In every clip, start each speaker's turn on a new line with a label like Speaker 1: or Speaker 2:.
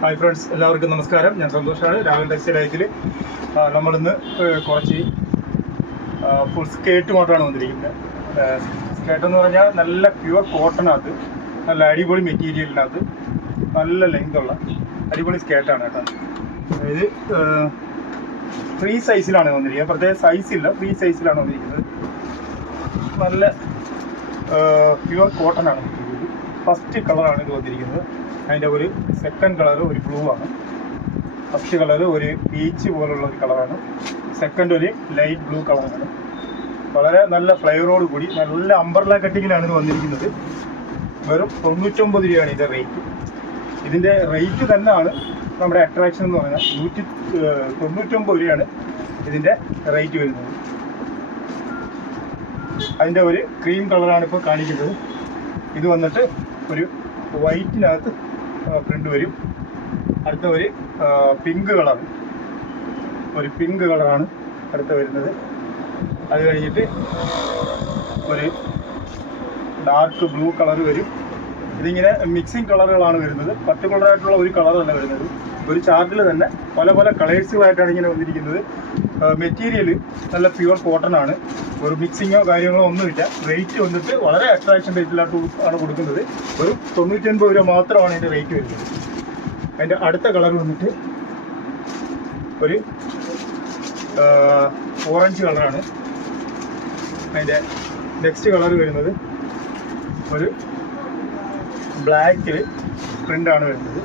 Speaker 1: Hi friends എല്ലാവർക്കും നമസ്കാരം. ഞാൻ സന്തോഷാണ്. രാഹുൽ ടെക്സ്റ്റൈൽ ലൈഫിൽ നമ്മളിന്ന് കുറച്ച് ഫുൾ സ്കേർട്ട് മാത്രമാണ് വന്നിരിക്കുന്നത്. സ്കേർട്ട് എന്ന് പറഞ്ഞാൽ നല്ല പ്യുവർ കോട്ടണകത്ത് നല്ല അടിപൊളി മെറ്റീരിയലിനകത്ത് നല്ല ലെങ്ത് ഉള്ള അടിപൊളി സ്കേർട്ടാണ് കേട്ടോ. അതായത് ഫ്രീ സൈസിലാണ് വന്നിരിക്കുന്നത്. പ്രത്യേക സൈസ് ഇല്ല ഫ്രീ സൈസിലാണ് വന്നിരിക്കുന്നത്. നല്ല പ്യുവർ കോട്ടൺ ആണ്. ഫസ്റ്റ് കളറാണ് ഇത് വന്നിരിക്കുന്നത്. അതിന്റെ ഒരു സെക്കൻഡ് കളർ ഒരു ബ്ലൂ ആണ്. ഫസ്റ്റ് കളർ ഒരു പീച്ച് പോലുള്ള ഒരു കളറാണ് സെക്കൻഡ് ഒരു ലൈറ്റ് ബ്ലൂ കളറാണ് വളരെ നല്ല ഫ്ലേവറോട് കൂടി നല്ല അമ്പർല കട്ടിങ്ങിലാണ് ഇത് വന്നിരിക്കുന്നത്. വെറും തൊണ്ണൂറ്റൊമ്പത് രൂപയാണ് ഇതിന്റെ റേറ്റ് ഇതിന്റെ റേറ്റ് തന്നെയാണ് നമ്മുടെ അട്രാക്ഷൻ എന്ന് പറഞ്ഞാൽ നൂറ്റി തൊണ്ണൂറ്റൊമ്പത് രൂപയാണ് ഇതിന്റെ റേറ്റ് വരുന്നത്. അതിന്റെ ഒരു ക്രീം കളറാണ് ഇപ്പോൾ കാണിക്കുന്നത്. ഇത് വന്നിട്ട് ഒരു വൈറ്റിനകത്ത് പ്രിന്റ് വരും. അടുത്ത ഒരു പിങ്ക് കളർ ഒരു പിങ്ക് കളറാണ് അടുത്ത് വരുന്നത്. അത് കഴിഞ്ഞിട്ട് ഒരു ഡാർക്ക് ബ്ലൂ കളർ വരും. ഇതിങ്ങനെ മിക്സിങ് കളറുകളാണ് വരുന്നത്. പർട്ടിക്കുലറായിട്ടുള്ള ഒരു കളറല്ല വരുന്നത്. ഒരു ചാർട്ടിൽ തന്നെ പല പല കളേഴ്സുകളായിട്ടാണ് ഇങ്ങനെ വന്നിരിക്കുന്നത്. മെറ്റീരിയൽ നല്ല പ്യുവർ കോട്ടൺ ആണ്. ഒരു മിക്സിങ്ങോ കാര്യങ്ങളോ ഒന്നുമില്ല. റേറ്റ് വന്നിട്ട് വളരെ അട്രാക്ഷൻ റേറ്റിലായിട്ട് ആണ് കൊടുക്കുന്നത്. ഒരു തൊണ്ണൂറ്റൊൻപത് രൂപ മാത്രമാണ് ഇതിന്റെ റേറ്റ് വരുന്നത്. അതിന്റെ അടുത്ത കളർ വന്നിട്ട് ഒരു ഓറഞ്ച് കളറാണ് അതിന്റെ നെക്സ്റ്റ് കളർ വരുന്നത് ഒരു ബ്ലാക്കിൽ പ്രിന്റാണ് വരുന്നത്.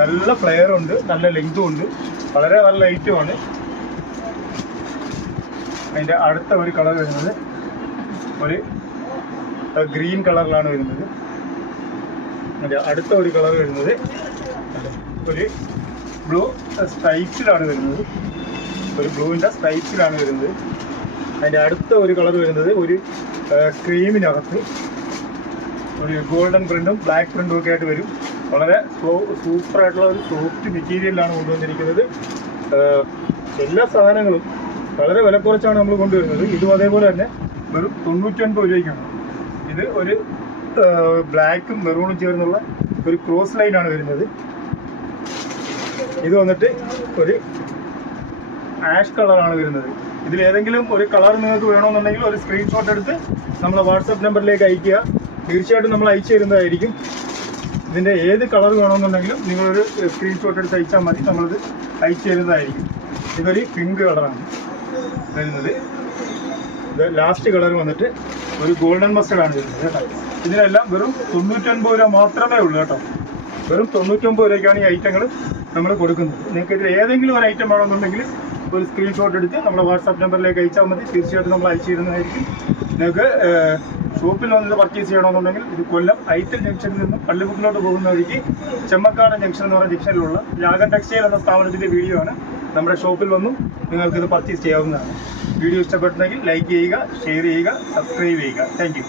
Speaker 1: നല്ല ഫ്ലെയറുണ്ട് നല്ല ലെങ്തും ഉണ്ട്. വളരെ നല്ല ലൈറ്റുമാണ് അതിന്റെ അടുത്ത ഒരു കളർ വരുന്നത് ഒരു ഗ്രീൻ കളറിലാണ് വരുന്നത്. അതിന്റെ അടുത്ത ഒരു കളർ വരുന്നത് ഒരു ബ്ലൂ സ്ട്രൈപ്പിലാണ് വരുന്നത്. ഒരു ബ്ലൂവിന്റെ സ്ട്രൈപ്പിലാണ് വരുന്നത്. അതിന്റെ അടുത്ത ഒരു കളർ വരുന്നത് ഒരു ക്രീമിനകത്ത് ഒരു ഗോൾഡൻ പ്രിന്റും ബ്ലാക്ക് പ്രിന്റും ഒക്കെ ആയിട്ട് വരും. വളരെ സൂപ്പർ ആയിട്ടുള്ള ഒരു സോഫ്റ്റ് മെറ്റീരിയലാണ് കൊണ്ടുവന്നിരിക്കുന്നത്. എല്ലാ സാധനങ്ങളും വളരെ വില കുറച്ചാണ് നമ്മൾ കൊണ്ടുവരുന്നത്. ഇതും അതേപോലെ തന്നെ വെറും തൊണ്ണൂറ്റൊൻപത് രൂപയ്ക്കാണ്. ഇത് ഒരു ബ്ലാക്കും മെറൂണും ചേർന്നുള്ള ഒരു ക്രോസ് ലൈനാണ് വരുന്നത്. ഇത് വന്നിട്ട് ഒരു ആഷ് കളറാണ് വരുന്നത്. ഇതിൽ ഏതെങ്കിലും ഒരു കളർ നിങ്ങൾക്ക് വേണമെന്നുണ്ടെങ്കിൽ ഒരു സ്ക്രീൻഷോട്ട് എടുത്ത് നമ്മളെ വാട്സപ്പ് നമ്പറിലേക്ക് അയക്കുക തീർച്ചയായിട്ടും നമ്മൾ അയച്ചു തരുന്നതായിരിക്കും. ഇതിന്റെ ഏത് കളർ വേണമെന്നുണ്ടെങ്കിലും നിങ്ങളൊരു സ്ക്രീൻഷോട്ട് എടുത്ത് അയച്ചാൽ മതി. നമ്മളത് അയച്ചു തരുന്നതായിരിക്കും. ഇതൊരു പിങ്ക് കളറാണ്. വരുന്നത്. ഇത് ലാസ്റ്റ് കളർ വന്നിട്ട് ഒരു ഗോൾഡൻ മസ്റ്റർഡ് ആണ് വരുന്നത് കേട്ടോ. ഇതിനെല്ലാം വെറും തൊണ്ണൂറ്റൊൻപത് രൂപ മാത്രമേ ഉള്ളൂ കേട്ടോ. വെറും തൊണ്ണൂറ്റൊമ്പത് രൂപയ്ക്കാണ് ഈ ഐറ്റങ്ങൾ നമ്മൾ കൊടുക്കുന്നത്. നിങ്ങൾക്ക് ഇതിൽ ഏതെങ്കിലും ഒരു ഐറ്റം വേണമെന്നുണ്ടെങ്കിൽ ഒരു സ്ക്രീൻഷോട്ട് എടുത്ത് നമ്മുടെ വാട്സാപ്പ് നമ്പറിലേക്ക് അയച്ചാൽ മതി. തീർച്ചയായിട്ടും നമ്മൾ അയച്ചു തരുന്നതായിരിക്കും നിങ്ങൾക്ക് ഷോപ്പിൽ വന്നിട്ട് പർച്ചേസ് ചെയ്യണമെന്നുണ്ടെങ്കിൽ ഇത് കൊല്ലം ഐറ്റൽ ജംഗ്ഷനിൽ നിന്നും പള്ളിമുക്കിലോട്ട് പോകുന്ന വഴിക്ക് ചെമ്മക്കാട് ജംഗ്ഷൻ എന്ന് പറയുന്ന ജംഗ്ഷനിലുള്ള യാഗൻ ടെക്സ്റ്റൈൽ എന്ന സ്ഥാപനത്തിന്റെ വീഡിയോ ആണ്. നമ്മുടെ ഷോപ്പിൽ വന്നും. നിങ്ങൾക്ക് ഇത് പർച്ചേസ് ചെയ്യാവുന്നതാണ്. വീഡിയോ ഇഷ്ടപ്പെട്ടെങ്കിൽ ലൈക്ക് ചെയ്യുക ഷെയർ ചെയ്യുക സബ്സ്ക്രൈബ് ചെയ്യുക. താങ്ക്